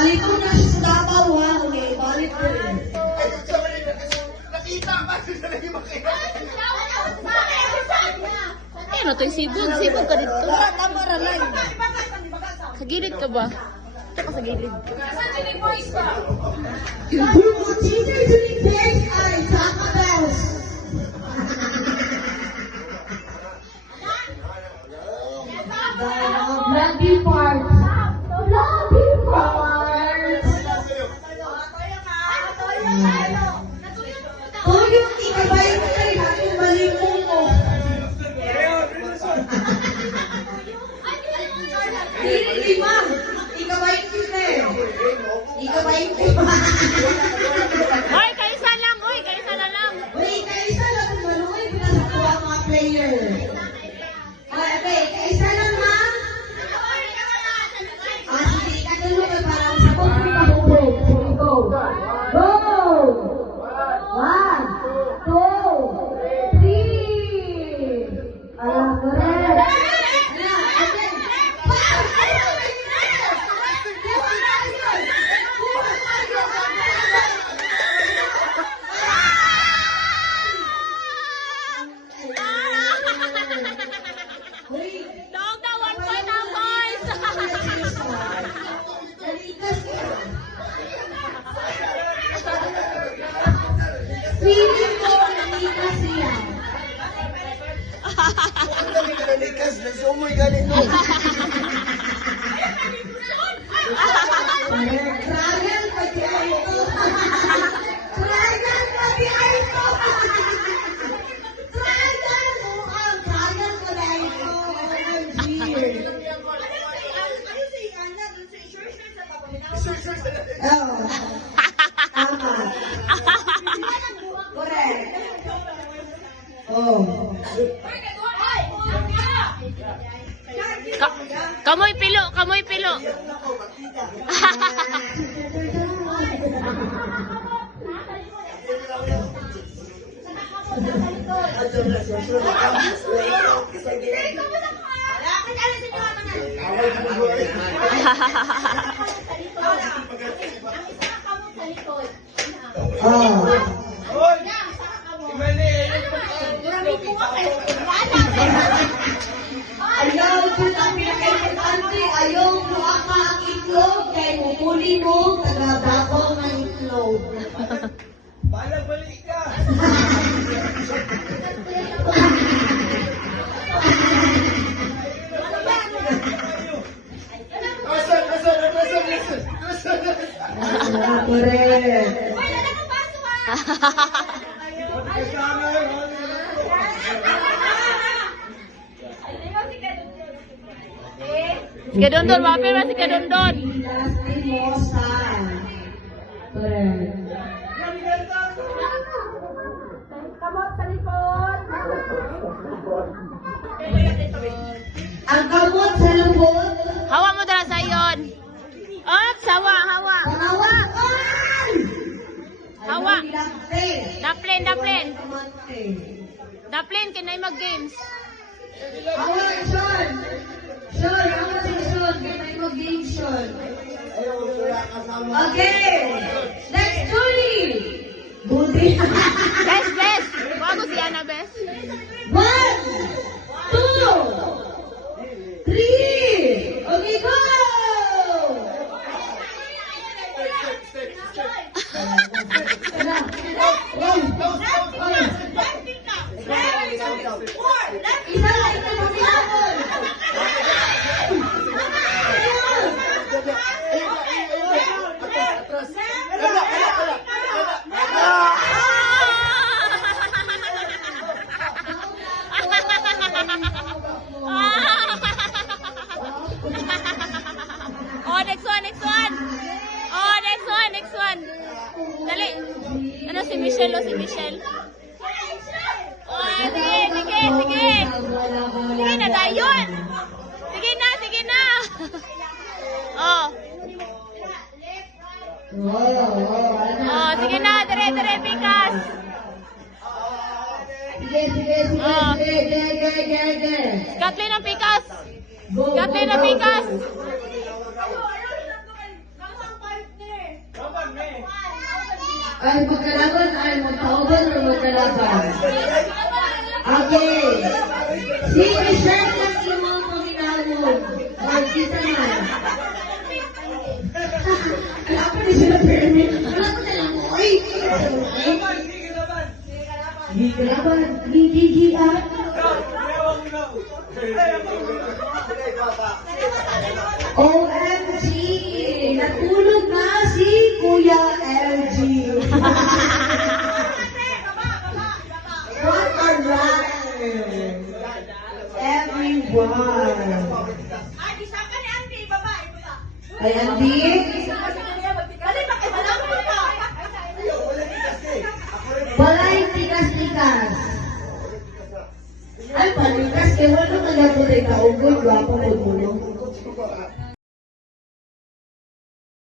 Palito na siya sa Davao, ha? Okay, palit ko rin. Nakita ka sa naging makita. Ano to? Sibog. Sibog ka dito. Tama ra lang. Sa gilid ka ba? Ito ka sa gilid. Who continues to be big ay Taco Bells. Love you parts. Love you parts. Toyo, ikabay mo na rin aking malimong mo. Lima, ikabay mo na rin. Ikabay mo. Hoy, kaisa lang. Hoy, kaisa na lang. Uy, kaisa lang kung maluoy, pinasakuha ang mga player. Okay, kaisa lang ha? Sige, ikadulo ka parang sa kong pagkakubog. Sige, go. Go! 1, 2, 3. Correct. Dog na 1 point ang boys. Feeling ko, nalikas siya. Kami ka nalikas, nagsumoy galing mo. Dragon pati ay ito. Dragon pati ay ito. Dragon mukhang dragon pati ay ito. Oh. Tama. Correct. Oh. Kamoy pilo. Kamoy pilo. Ayaw po ang pinaka-importante, ayaw mo ang itlog, kaya mupuli mo, taga-babaw ng itlog. Balang balik ka. Correct. Si Kadondon. Wapir ba si Kadondon? Correct. Ang kamot sa lubot. Hawa mo dala sa iyon. Op, hawa. Hawakan! Hawa. Daplin. Daplin. Daplin, kinay mag-games. Hawa, Sean. Sean, hawa si Sean. Ganay mo game, Sean. Okay. Next, Julie. Buti. Best. Bago si Ana, best. 1, 2, 3. Okay, go! Isa lang ito maglabon. Oh, next one. Oh, next one. Dali. Ano si Michelle? Oh, si Michelle. Oh, sige. Sige na, dayon. Sige na. Oh. Oh, sige na, dire, Pikas. Sige. Kathleen ang Pikas. Ay, magkalaban, ay, magkauban o magkalaban? Okay. Si Michelle lang yung mga paminawon. Ay, kita na. Wala pa rin sila permit. Wala pa na lang mo. Ay! Hindi kalaban. Hindi ah. OMG! Natulog na si Kuya LG. What a rhyme! Everyone! Ay, Andy? Balay tikas-tikas. Ay, palikas. Kaya wala ka na po tayo kaugod. Gwapo po mo.